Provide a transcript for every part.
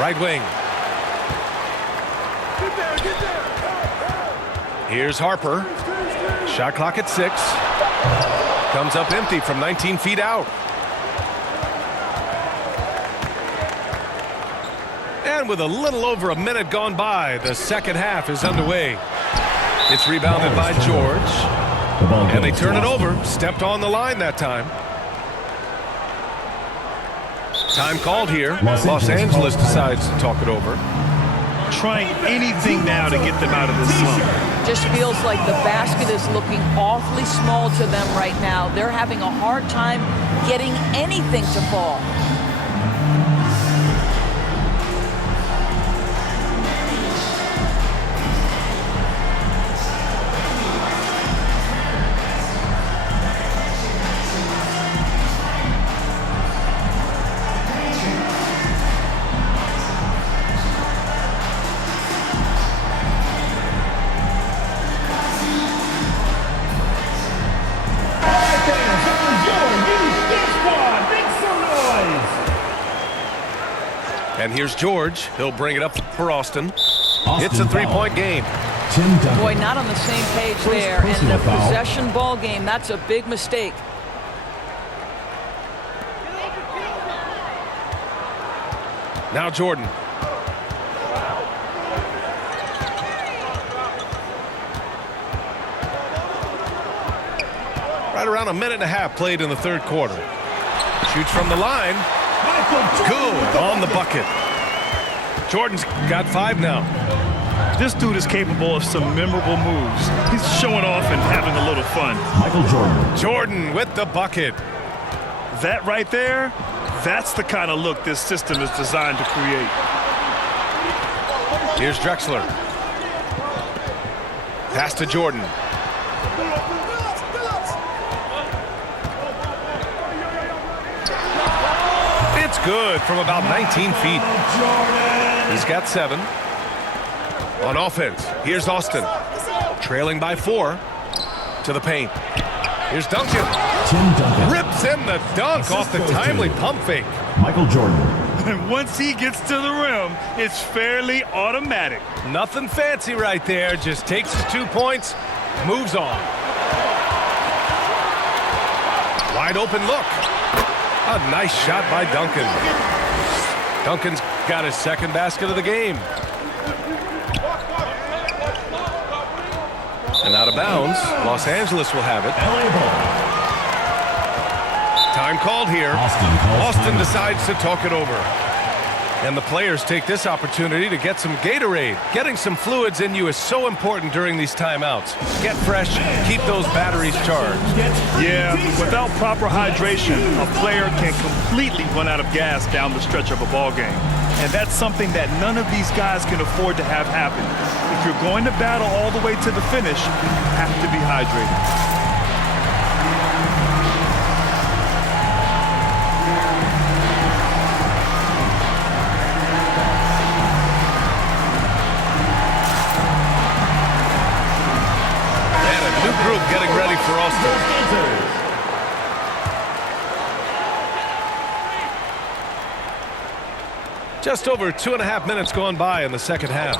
Right wing. Here's Harper. Shot clock at 6. Comes up empty from 19 feet out. And with a little over a minute gone by, the second half is underway. It's rebounded by George. And they turn it over. Stepped on the line that time. Time called here. Los Angeles decides to talk it over. Trying anything now to get them out of this slump. Just feels like the basket is looking awfully small to them right now. They're having a hard time getting anything to fall. And here's George. He'll bring it up for Austin. It's a three-point game. Boy, not on the same page there. And the possession ball game, that's a big mistake. Now Jordan. Right around a minute and a half played in the third quarter. Shoots from the line. Good on the bucket. Jordan's got 5 now. This dude is capable of some memorable moves. He's showing off and having a little fun. Michael Jordan. Jordan with the bucket. That right there, that's the kind of look this system is designed to create. Here's Drexler. Pass to Jordan. It's good from about 19 feet. He's got 7. On offense, here's Austin. Trailing by 4 to the paint. Here's Duncan. Rips in the dunk off the timely pump fake. Michael Jordan. And once he gets to the rim, it's fairly automatic. Nothing fancy right there. Just takes his 2 points, moves on. Wide open look. A nice shot by Duncan. Duncan's got his second basket of the game. And out of bounds, Los Angeles will have it. Time called here. Austin decides to talk it over. And the players take this opportunity to get some Gatorade. Getting some fluids in you is so important during these timeouts. Get fresh, keep those batteries charged. Yeah, without proper hydration, a player can completely run out of gas down the stretch of a ball game. And that's something that none of these guys can afford to have happen. If you're going to battle all the way to the finish, you have to be hydrated. Group getting ready for Austin. Just over 2.5 minutes gone by in the second half.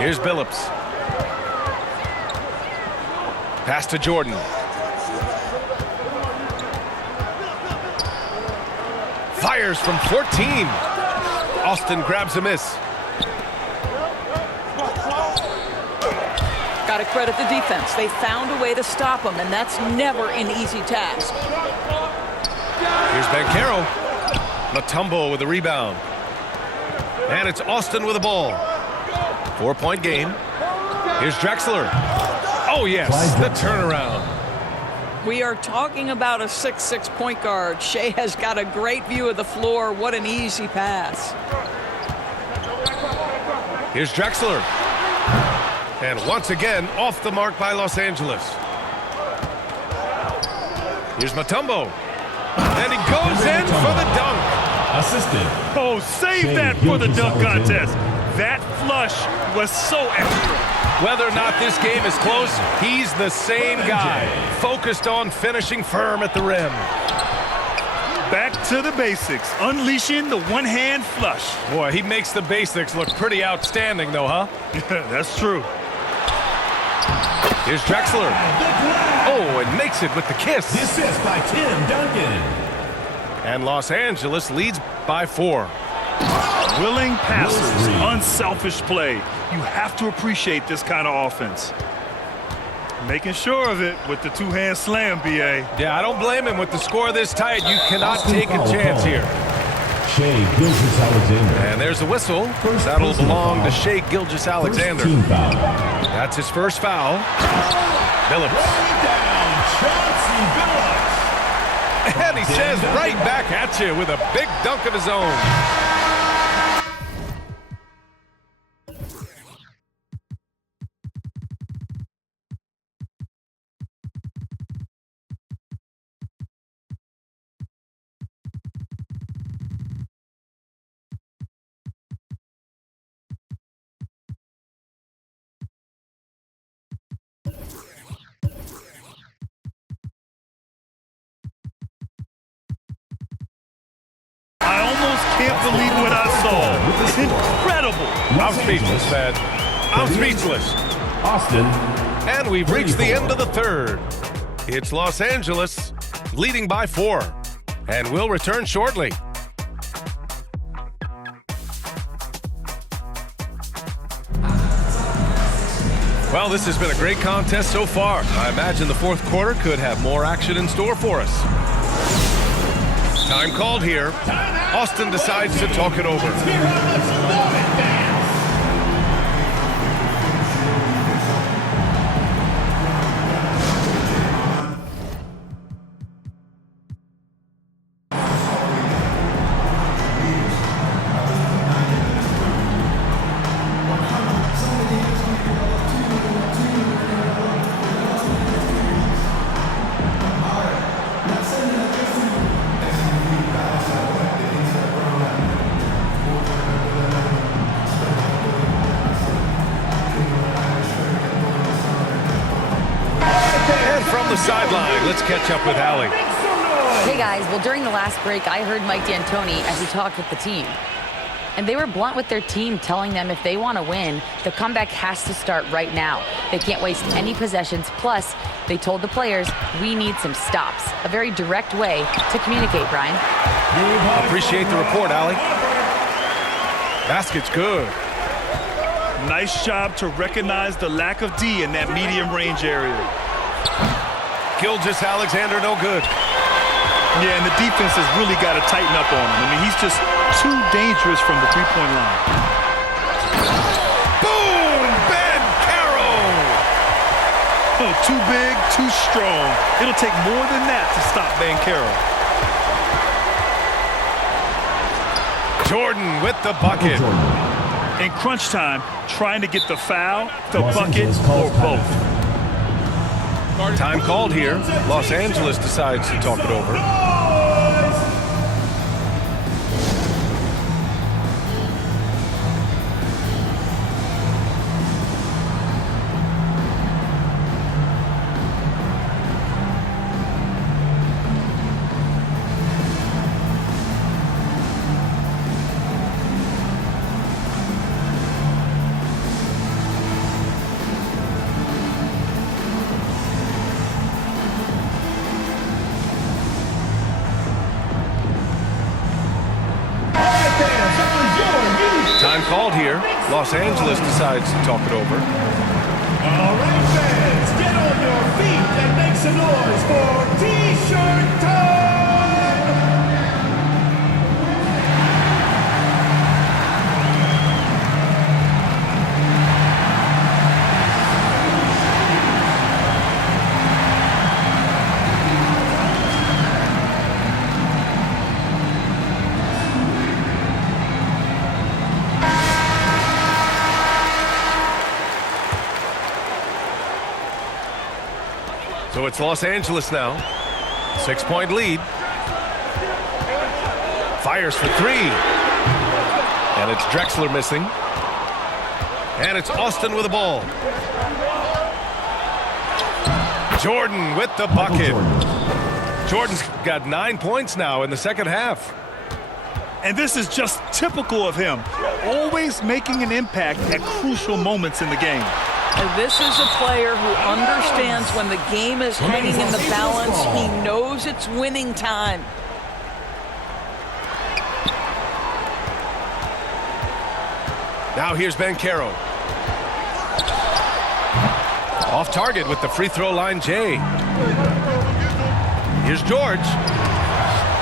Here's Billups. Pass to Jordan. Fires from 14. Austin grabs a miss. Got to credit the defense. They found a way to stop him, and that's never an easy task. Here's Banchero. Mutombo with the rebound. And it's Austin with the ball. 4-point game. Here's Drexler. Oh, yes, the turnaround. We are talking about a 6'6" point guard. Shea has got a great view of the floor. What an easy pass. Here's Drexler. And once again, off the mark by Los Angeles. Here's Mutombo. And he goes in for the dunk. Assisted. Oh, save that for the dunk contest. That flush was so extra. Whether or not this game is close, he's the same guy. Focused on finishing firm at the rim. Back to the basics, unleashing the one-hand flush. Boy, he makes the basics look pretty outstanding, though, huh? Yeah, that's true. Here's Drexler. Oh, and makes it with the kiss. The assist by Tim Duncan. And Los Angeles leads by 4. Willing passers, unselfish play. You have to appreciate this kind of offense. Making sure of it with the two-hand slam, B.A. Yeah, I don't blame him with the score this tight. You cannot take a chance here. Shea Gilgeous-Alexander. And there's the whistle. That'll belong to Shea Gilgeous-Alexander. Team foul. That's his first foul. Billups. And he says right back at you with a big dunk of his own. I almost can't believe what I saw. It's incredible. I'm speechless, man. I'm speechless. Austin. And we've reached the end of the third. It's Los Angeles leading by 4. And we'll return shortly. Well, this has been a great contest so far. I imagine the fourth quarter could have more action in store for us. Time called here. Austin decides to talk it over. Sideline. Let's catch up with Allie. Hey guys, well during the last break I heard Mike D'Antoni as he talked with the team. And they were blunt with their team, telling them if they want to win, the comeback has to start right now. They can't waste any possessions. Plus, they told the players, we need some stops. A very direct way to communicate, Brian. Appreciate the report, Allie. Basket's good. Nice job to recognize the lack of D in that medium range area. Gilgeous-Alexander no good. Yeah, and the defense has really got to tighten up on him. I mean, he's just too dangerous from the three-point line. Boom! Ben Carroll! Oh, too big, too strong. It'll take more than that to stop Ben Carroll. Jordan with the bucket. In crunch time, trying to get the foul, the bucket, or both. Time called here. Los Angeles decides to talk it over. Time called here. Los Angeles decides to talk it over. All right, fans, get on your feet and make some noise for T-shirt time! So it's Los Angeles now. 6-point lead. Fires for 3. And it's Drexler missing. And it's Austin with the ball. Jordan with the bucket. Jordan's got 9 points now in the second half. And this is just typical of him, always making an impact at crucial moments in the game. And this is a player who understands when the game is hanging in the balance. He knows it's winning time. Now here's Banchero. Off target with the free throw line, Jay. Here's George.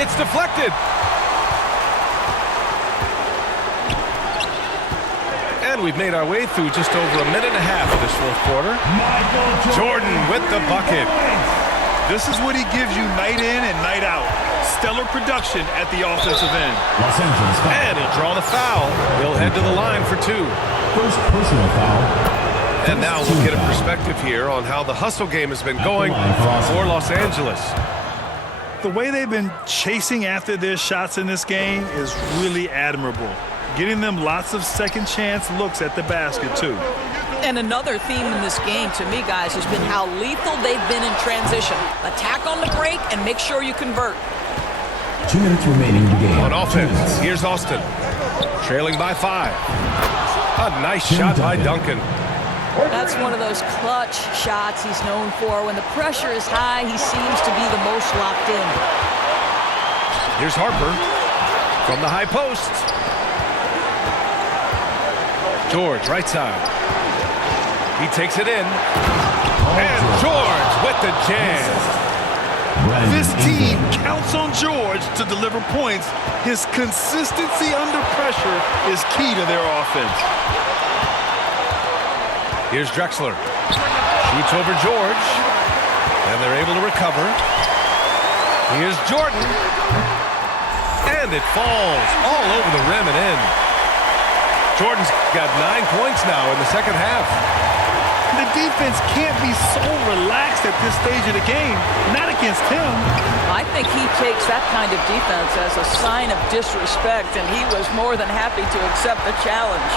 It's deflected. And we've made our way through just over a minute and a half of this fourth quarter. Jordan with the bucket. This is what he gives you night in and night out. Stellar production at the offensive end. Los Angeles foul. And he'll draw the foul. He'll head to the line for 2. First personal foul. And now we'll get a perspective here on how the hustle game has been going for Los Angeles. The way they've been chasing after their shots in this game is really admirable. Getting them lots of second chance looks at the basket, too. And another theme in this game, to me, guys, has been how lethal they've been in transition. Attack on the break and make sure you convert. 2 minutes remaining in the game. On offense, here's Austin. Trailing by 5. A nice shot by Duncan. That's one of those clutch shots he's known for. When the pressure is high, he seems to be the most locked in. Here's Harper from the high post. George, right side. He takes it in. And George with the jam. This team counts on George to deliver points. His consistency under pressure is key to their offense. Here's Drexler. Shoots over George. And they're able to recover. Here's Jordan. And it falls all over the rim and in. Jordan's got 9 points now in the second half. The defense can't be so relaxed at this stage of the game. Not against him. I think he takes that kind of defense as a sign of disrespect, and he was more than happy to accept the challenge.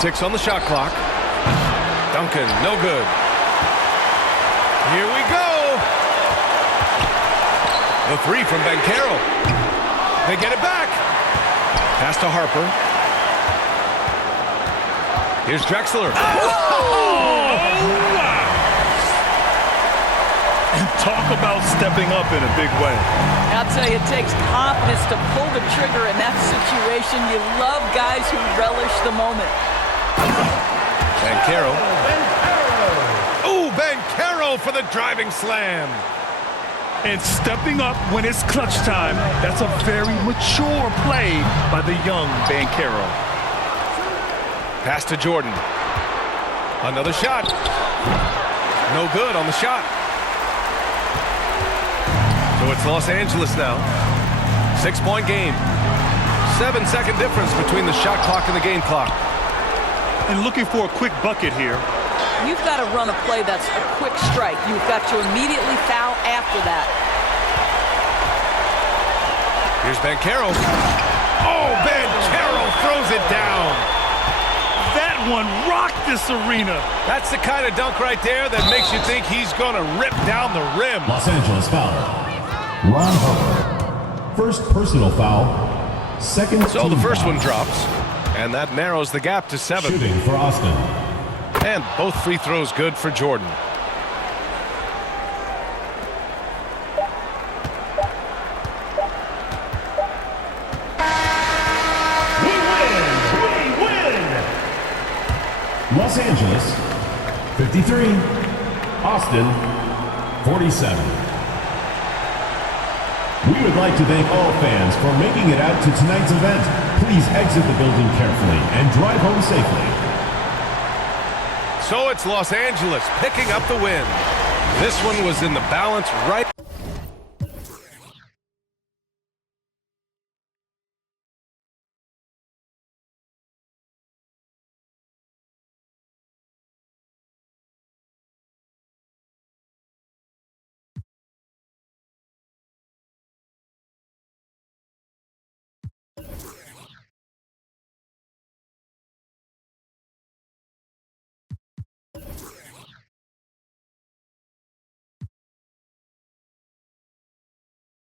6 on the shot clock. Duncan, no good. Here we go. The 3 from Banchero. They get it back. Pass to Harper. Here's Drexler. And talk about stepping up in a big way. I'll tell you, it takes confidence to pull the trigger in that situation. You love guys who relish the moment. Banchero. Ooh, Banchero for the driving slam. And stepping up when it's clutch time. That's a very mature play by the young Banchero. Pass to Jordan. Another shot. No good on the shot. So it's Los Angeles now. 6-point game. 7-second difference between the shot clock and the game clock. And looking for a quick bucket here. You've got to run a play that's a quick strike. You've got to immediately foul after that. Here's Banchero. Oh, Banchero throws it down. That one rocked this arena. That's the kind of dunk right there that makes you think he's going to rip down the rim. Los Angeles foul. Ron Harper. First personal foul. Second So the first foul. one drops, and that narrows the gap to 7. Shooting for Austin. And both free throws good for Jordan. We win! Los Angeles 53. Austin 47. We would like to thank all fans for making it out to tonight's event. Please exit the building carefully and drive home safely. So it's Los Angeles picking up the win. This one was in the balance right.